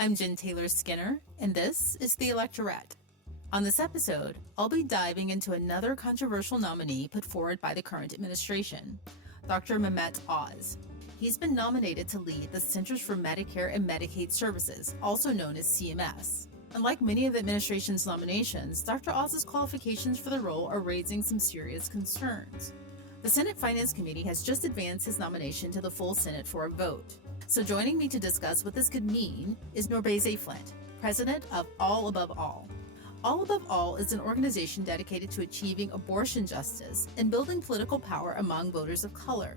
I'm Jen Taylor Skinner, and this is The Electorate. On this episode, I'll be diving into another controversial nominee put forward by the current administration, Dr. Mehmet Oz. He's been nominated to lead the Centers for Medicare and Medicaid Services, also known as CMS. Unlike many of the administration's nominations, Dr. Oz's qualifications for the role are raising some serious concerns. The Senate Finance Committee has just advanced his nomination to the full Senate for a vote. So joining me to discuss what this could mean is Nourbese Flint, president of All Above All. All Above All is an organization dedicated to achieving abortion justice and building political power among voters of color.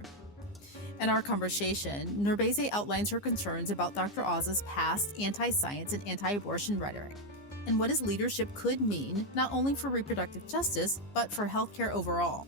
In our conversation, Nourbese outlines her concerns about Dr. Oz's past anti-science and anti-abortion rhetoric, and what his leadership could mean not only for reproductive justice, but for healthcare overall.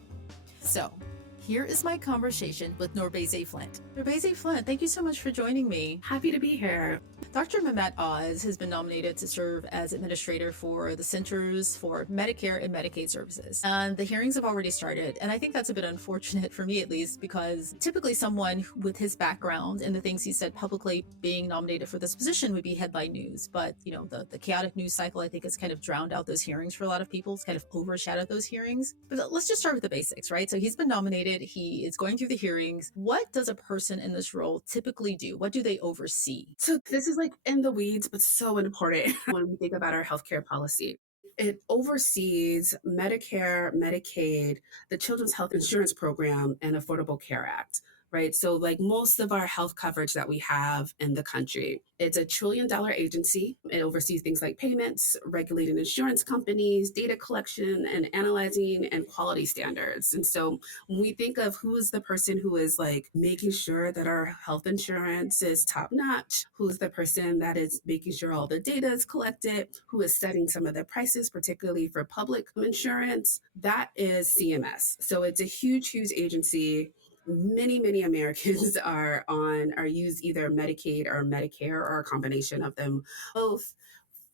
So, here is my conversation with Nourbese Flint. Nourbese Flint, thank you so much for joining me. Happy to be here. Dr. Mehmet Oz has been nominated to serve as administrator for the Centers for Medicare and Medicaid Services. And the hearings have already started. And I think that's a bit unfortunate for me, at least, because typically someone with his background and the things he said publicly being nominated for this position would be headline news. But, the chaotic news cycle, I think, has kind of drowned out those hearings for a lot of people. It's kind of overshadowed those hearings. But let's just start with the basics, right? So he's been nominated. He is going through the hearings. What does a person in this role typically do? What do they oversee? So this is like in the weeds, but so important when we think about our healthcare policy. It oversees Medicare, Medicaid, the Children's Health Insurance Program, and Affordable Care Act. Right. So like most of our health coverage that we have in the country, it's $1 trillion agency. It oversees things like payments, regulating insurance companies, data collection and analyzing, and quality standards. And so when we think of who is the person who is like making sure that our health insurance is top notch, who's the person that is making sure all the data is collected, who is setting some of the prices, particularly for public insurance, that is CMS. So it's a huge agency. Many Americans use either Medicaid or Medicare or a combination of them both.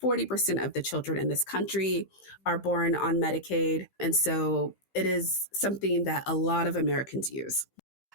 40% of the children in this country are born on Medicaid. And so it is something that a lot of Americans use.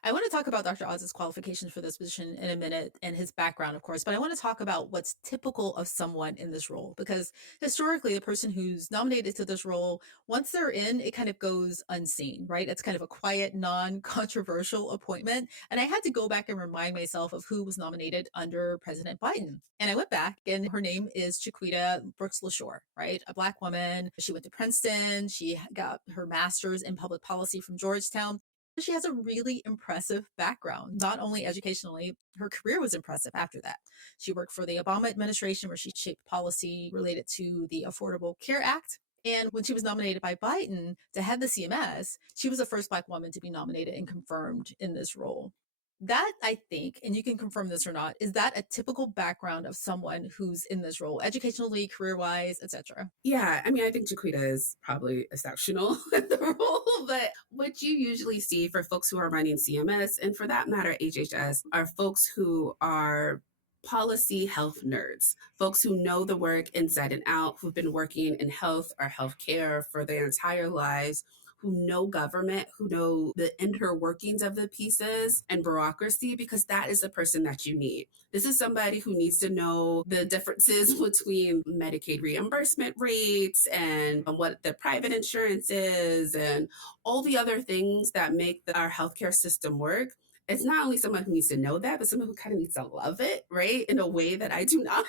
I want to talk about Dr. Oz's qualifications for this position in a minute and his background, of course, but I want to talk about what's typical of someone in this role, because historically, the person who's nominated to this role, once they're in, it kind of goes unseen, right? It's kind of a quiet, non-controversial appointment. And I had to go back and remind myself of who was nominated under President Biden. And I went back, and her name is Chiquita Brooks-LaSure, right? A Black woman. She went to Princeton. She got her master's in public policy from Georgetown. She has a really impressive background, not only educationally, her career was impressive after that. She worked for the Obama administration, where she shaped policy related to the Affordable Care Act. And when she was nominated by Biden to head the CMS, she was the first Black woman to be nominated and confirmed in this role. That, I think, and you can confirm this or not, is that a typical background of someone who's in this role, educationally, career-wise, etc.? Yeah, I mean, I think Chiquita is probably exceptional at the role, but what you usually see for folks who are running CMS, and for that matter, HHS, are folks who are policy health nerds, folks who know the work inside and out, who've been working in health or healthcare for their entire lives, who know government, who know the inner workings of the pieces and bureaucracy, because that is the person that you need. This is somebody who needs to know the differences between Medicaid reimbursement rates and what the private insurance is and all the other things that make our healthcare system work. It's not only someone who needs to know that, but someone who kind of needs to love it, right? In a way that I do not.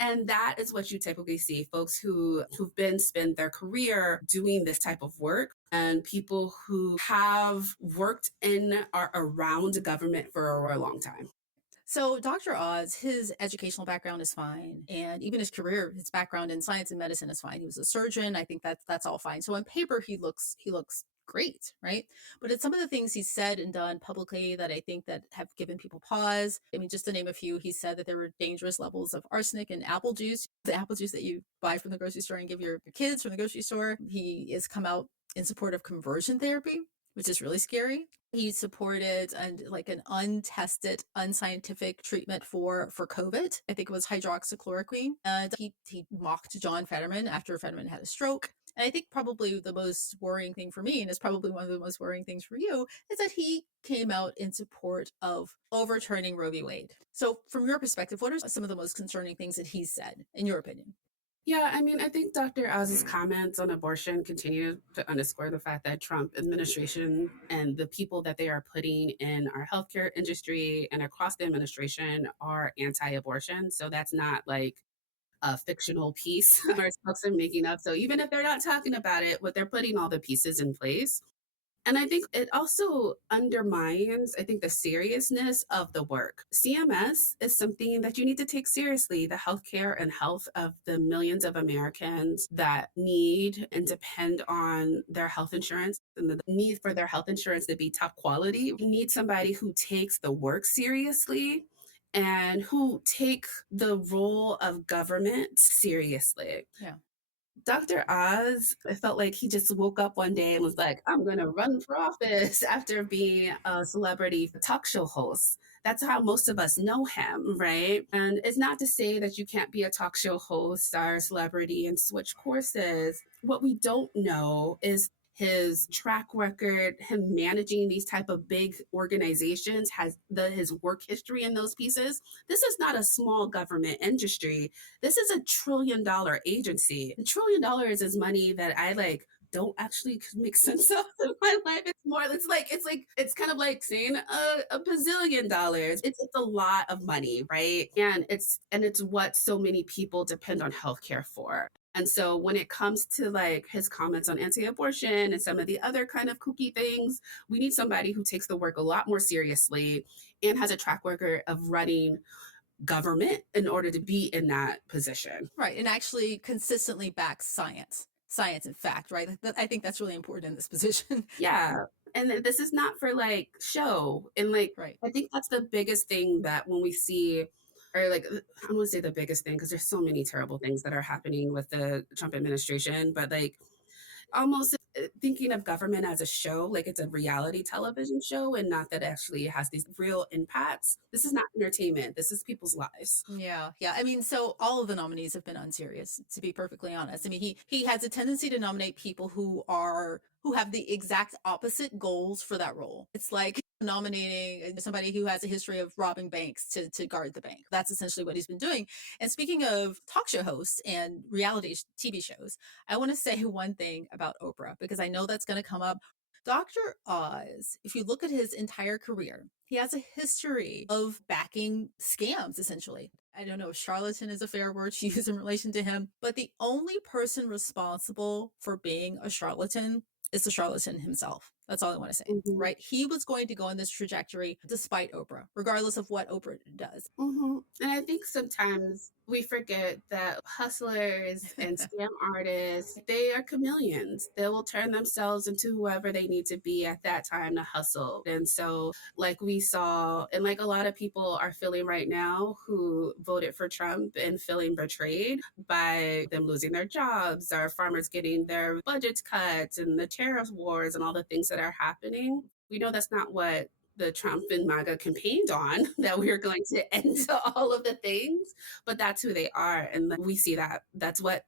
And that is what you typically see, folks who've spent their career doing this type of work, and people who have worked in or around government for a long time. So Dr. Oz, his educational background is fine. And even his career, his background in science and medicine is fine. He was a surgeon. I think that's all fine. So on paper, he looks great, right? But it's some of the things he's said and done publicly that I think that have given people pause. I mean, just to name a few, he said that there were dangerous levels of arsenic in apple juice, the apple juice that you buy from the grocery store and give your kids from the grocery store. He has come out in support of conversion therapy, which is really scary. He supported an untested, unscientific treatment for COVID. I think it was hydroxychloroquine. And he mocked John Fetterman after Fetterman had a stroke. And I think probably the most worrying thing for me, and it's probably one of the most worrying things for you, is that he came out in support of overturning Roe v. Wade. So, from your perspective, what are some of the most concerning things that he said, in your opinion? Yeah, I mean, I think Dr. Oz's comments on abortion continue to underscore the fact that Trump administration and the people that they are putting in our healthcare industry and across the administration are anti-abortion. So that's not like a fictional piece or folks are making up. So even if they're not talking about it, what they're putting all the pieces in place. And I think it also undermines, I think, the seriousness of the work. CMS is something that you need to take seriously, the healthcare and health of the millions of Americans that need and depend on their health insurance and the need for their health insurance to be top quality. You need somebody who takes the work seriously and who take the role of government seriously. Yeah. Dr. Oz, I felt like he just woke up one day and was like, I'm going to run for office after being a celebrity talk show host. That's how most of us know him, right? And it's not to say that you can't be a talk show host or a celebrity and switch courses. What we don't know is his track record, him managing these type of big organizations, has his work history in those pieces. This is not a small government industry. This is $1 trillion agency. $1 trillion is money that I like don't actually make sense of in my life. It's kind of like saying a bazillion dollars. It's a lot of money, right? And it's what so many people depend on healthcare for. And so when it comes to like his comments on anti-abortion and some of the other kind of kooky things, we need somebody who takes the work a lot more seriously and has a track record of running government in order to be in that position. Right. And actually consistently backs science and fact, right? I think that's really important in this position. Yeah. And this is not for like show. And like, Right. I think that's the biggest thing that when we see, or like, I don't want to say the biggest thing because there's so many terrible things that are happening with the Trump administration, but like almost thinking of government as a show, like it's a reality television show and not that actually it has these real impacts. This is not entertainment. This is people's lives. Yeah, yeah. I mean, so all of the nominees have been unserious, to be perfectly honest. I mean, he has a tendency to nominate people who have the exact opposite goals for that role. It's like nominating somebody who has a history of robbing banks to guard the bank. That's essentially what he's been doing. And speaking of talk show hosts and reality TV shows, I want to say one thing about Oprah because I know that's going to come up. Dr. Oz, if you look at his entire career, he has a history of backing scams, essentially. I don't know if charlatan is a fair word to use in relation to him, but the only person responsible for being a charlatan is the charlatan himself. That's all I want to say, Mm-hmm. right? He was going to go on this trajectory despite Oprah, regardless of what Oprah does. Mm-hmm. And I think sometimes we forget that hustlers and scam artists, they are chameleons. They will turn themselves into whoever they need to be at that time to hustle. And so, like we saw, and like a lot of people are feeling right now who voted for Trump and feeling betrayed by them losing their jobs, or farmers getting their budgets cut, and the tariff wars and all the things that are happening. We know that's not what the Trump and MAGA campaigned on, that we are going to end all of the things, but that's who they are. And we see that that's what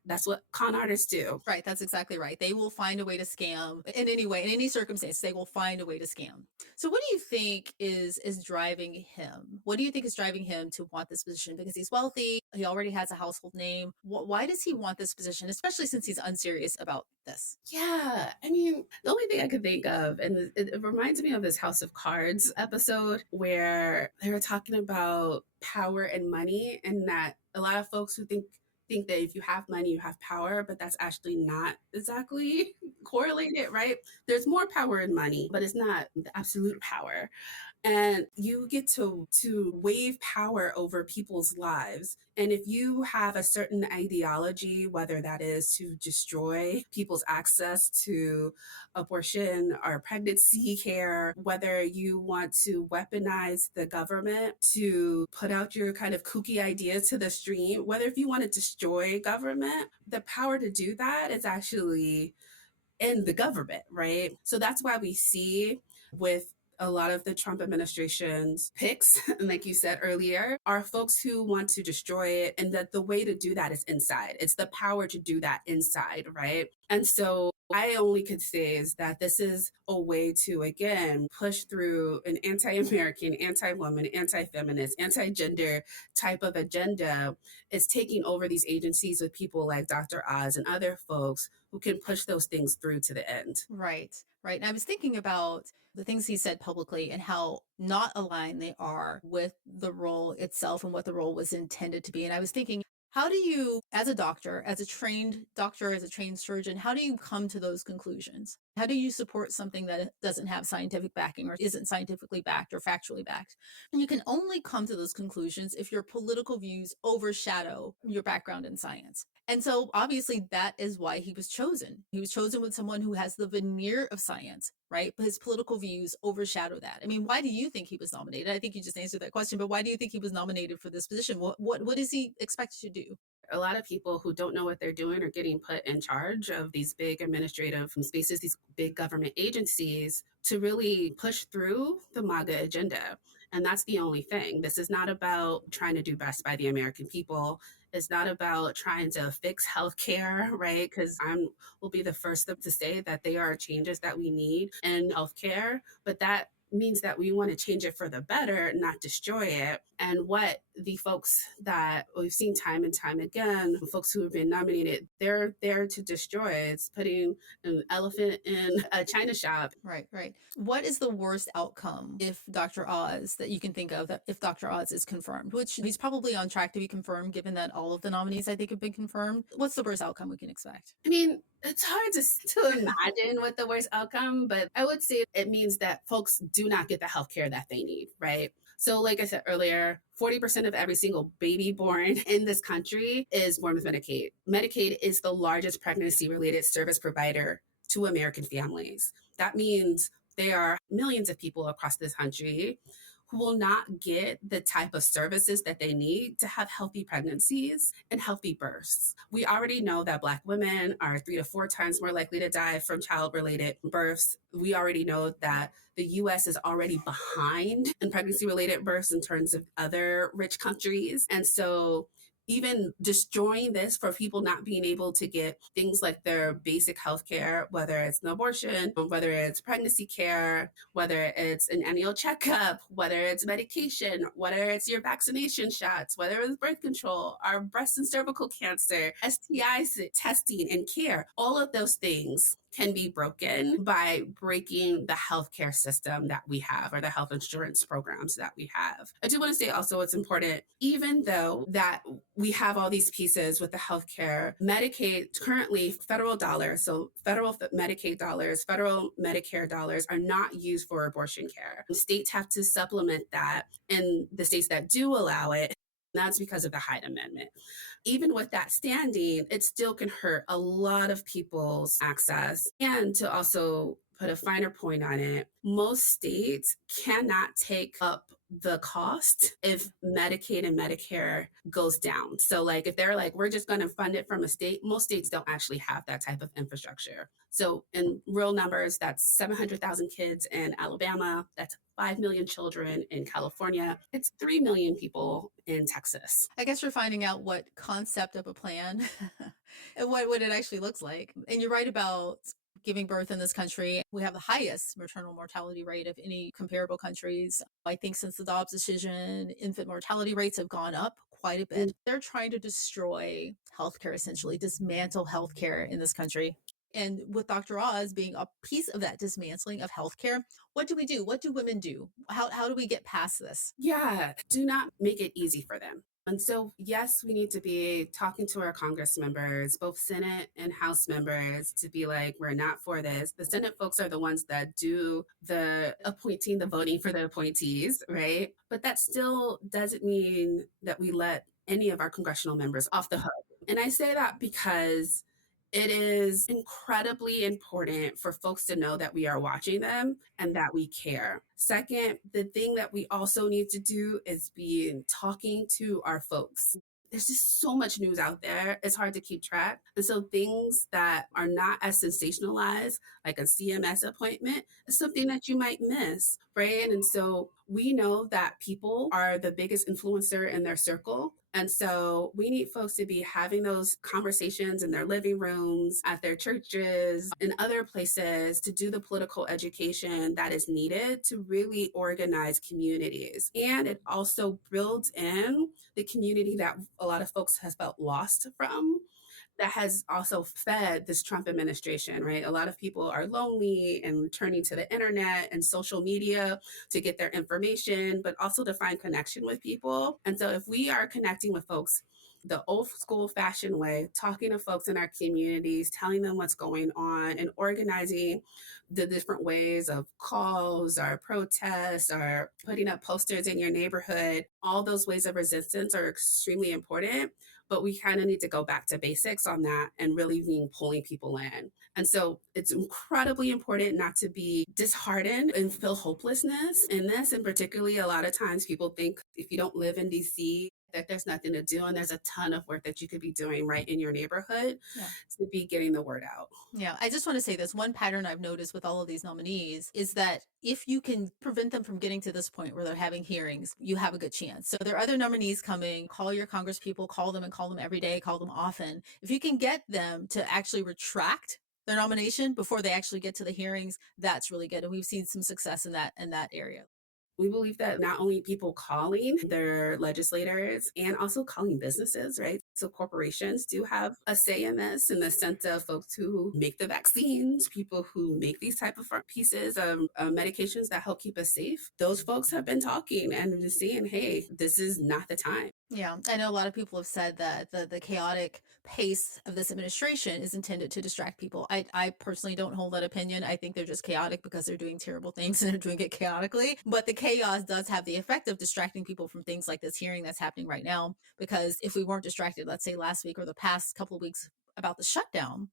con artists do. Right, that's exactly right. They will find a way to scam in any way, in any circumstance, they will find a way to scam. So what do you think is driving him? What do you think is driving him to want this position? Because he's wealthy, he already has a household name. Why does he want this position, especially since he's unserious about this? Yeah, I mean, the only thing I could think of, and it reminds me of this House of Cards episode where they were talking about power and money, and that a lot of folks who think that if you have money, you have power, but that's actually not exactly correlated, right? There's more power in money, but it's not the absolute power. And you get to wave power over people's lives. And if you have a certain ideology, whether that is to destroy people's access to abortion or pregnancy care, whether you want to weaponize the government to put out your kind of kooky ideas to the stream, whether if you want to destroy government, the power to do that is actually in the government, right? So that's why we see with A lot of the Trump administration's picks, like you said earlier, are folks who want to destroy it. And that the way to do that is inside. It's the power to do that inside, right? And so I only could say is that this is a way to, again, push through an anti American, anti woman, anti feminist, anti gender type of agenda. It's taking over these agencies with people like Dr. Oz and other folks who can push those things through to the end. Right, right. And I was thinking about the things he said publicly and how not aligned they are with the role itself and what the role was intended to be. And I was thinking, how do you, as a doctor, as a trained doctor, as a trained surgeon, how do you come to those conclusions? How do you support something that doesn't have scientific backing or isn't scientifically backed or factually backed? And you can only come to those conclusions if your political views overshadow your background in science. And so obviously that is why he was chosen. He was chosen with someone who has the veneer of science, right? But his political views overshadow that. I mean, why do you think he was nominated? I think you just answered that question, but why do you think he was nominated for this position? What is he expected to do? A lot of people who don't know what they're doing are getting put in charge of these big administrative spaces, these big government agencies to really push through the MAGA agenda. And that's the only thing. This is not about trying to do best by the American people. It's not about trying to fix healthcare, right? Because I will be the first to say that they are changes that we need in healthcare, but that means that we want to change it for the better, not destroy it. And what the folks that we've seen time and time again, folks who have been nominated, they're there to destroy. It's putting an elephant in a china shop. Right, right. What is the worst outcome if Dr. Oz that you can think of that if Dr. Oz is confirmed, which he's probably on track to be confirmed given that all of the nominees I think have been confirmed. What's the worst outcome we can expect? I mean, it's hard to imagine what the worst outcome, but I would say it means that folks do not get the healthcare that they need, right? So like I said earlier, 40% of every single baby born in this country is born with Medicaid. Medicaid is the largest pregnancy-related service provider to American families. That means there are millions of people across this country who will not get the type of services that they need to have healthy pregnancies and healthy births. We already know that Black women are 3 to 4 times more likely to die from child-related births. We already know that the US is already behind in pregnancy-related births in terms of other rich countries. And so even destroying this for people not being able to get things like their basic health care, whether it's an abortion, whether it's pregnancy care, whether it's an annual checkup, whether it's medication, whether it's your vaccination shots, whether it's birth control, our breast and cervical cancer, STIs testing and care, all of those things can be broken by breaking the healthcare system that we have or the health insurance programs that we have. I do want to say also it's important, even though that we have all these pieces with the healthcare, Medicaid currently federal dollars, so federal Medicaid dollars, federal Medicare dollars are not used for abortion care. States have to supplement that in the states that do allow it. That's because of the Hyde Amendment. Even with that standing, it still can hurt a lot of people's access. And to also put a finer point on it, most states cannot take up the cost if Medicaid and Medicare goes down. So like if they're like, we're just going to fund it from a state, most states don't actually have that type of infrastructure. So in real numbers, that's 700,000 kids in Alabama. That's 5 million children in California. It's 3 million people in Texas. I guess we're finding out what concept of a plan and what it actually looks like. And you're right about giving birth in this country. We have the highest maternal mortality rate of any comparable countries. I think since the Dobbs decision, infant mortality rates have gone up quite a bit. They're trying to destroy healthcare, essentially dismantle healthcare in this country. And with Dr. Oz being a piece of that dismantling of healthcare, what do we do? What do women do? How do we get past this? Yeah, do not make it easy for them. And so, yes, we need to be talking to our Congress members, both Senate and House members, to be like, we're not for this. The Senate folks are the ones that do the appointing, the voting for the appointees, right? But that still doesn't mean that we let any of our congressional members off the hook. And I say that because it is incredibly important for folks to know that we are watching them and that we care. Second, the thing that we also need to do is be talking to our folks. There's just so much news out there. It's hard to keep track. And so things that are not as sensationalized, like a CMS appointment, is something that you might miss, right? And so we know that people are the biggest influencer in their circle. And so we need folks to be having those conversations in their living rooms, at their churches, in other places to do the political education that is needed to really organize communities. And it also builds in the community that a lot of folks has felt lost from, that has also fed this Trump administration, right? A lot of people are lonely and turning to the internet and social media to get their information, but also to find connection with people. And so if we are connecting with folks the old school fashioned way, talking to folks in our communities, telling them what's going on, and organizing the different ways of calls or protests or putting up posters in your neighborhood, all those ways of resistance are extremely important. But we kind of need to go back to basics on that and really being pulling people in. And so it's incredibly important not to be disheartened and feel hopelessness in this. And particularly, a lot of times people think if you don't live in DC, that there's nothing to do. And there's a ton of work that you could be doing right in your neighborhood to be getting the word out. Yeah, I just want to say this one pattern I've noticed with all of these nominees is that if you can prevent them from getting to this point where they're having hearings, you have a good chance. So there are other nominees coming. Call your Congress people, call them and call them every day, call them often. If you can get them to actually retract their nomination before they actually get to the hearings, that's really good. And we've seen some success in that area. We believe that not only people calling their legislators and also calling businesses, right? So corporations do have a say in this, in the sense of folks who make the vaccines, people who make these type of pieces of medications that help keep us safe. Those folks have been talking and just saying, hey, this is not the time. Yeah, I know a lot of people have said that the chaotic pace of this administration is intended to distract people. I personally don't hold that opinion. I think they're just chaotic because they're doing terrible things and they're doing it chaotically. But the chaos does have the effect of distracting people from things like this hearing that's happening right now. Because if we weren't distracted, let's say last week or the past couple of weeks about the shutdown,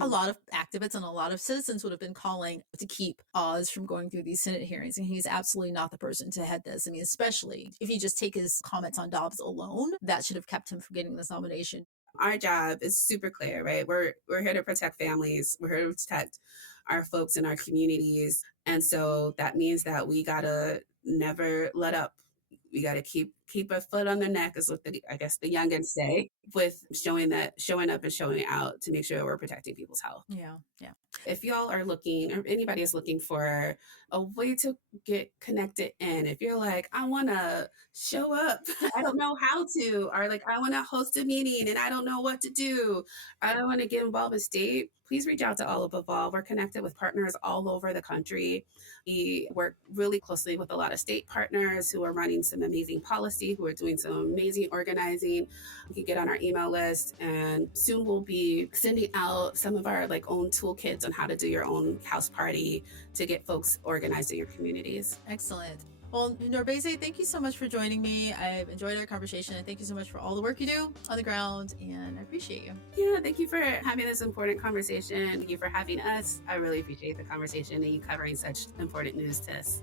a lot of activists and a lot of citizens would have been calling to keep Oz from going through these Senate hearings. And he's absolutely not the person to head this. I mean, especially if you just take his comments on Dobbs alone, that should have kept him from getting this nomination. Our job is super clear, right? We're here to protect families. We're here to protect our folks in our communities. And so that means that we gotta never let up. We got to keep a foot on their neck, is what I guess the youngins say, with showing up and showing out to make sure we're protecting people's health. Yeah. If y'all are looking, or anybody is looking for a way to get connected in, if you're like, I want to show up, I don't know how to, or like, I want to host a meeting and I don't know what to do, I don't want to get involved in state, please reach out to All of Evolve. We're connected with partners all over the country. We work really closely with a lot of state partners who are running some amazing policy, who are doing some amazing organizing. You can get on our email list, and soon we'll be sending out some of our own toolkits on how to do your own house party to get folks organized in your communities. Excellent. Well, Nourbese, thank you so much for joining me. I've enjoyed our conversation, and thank you so much for all the work you do on the ground, and I appreciate you. Yeah, thank you for having this important conversation. Thank you for having us. I really appreciate the conversation and you covering such important news to us.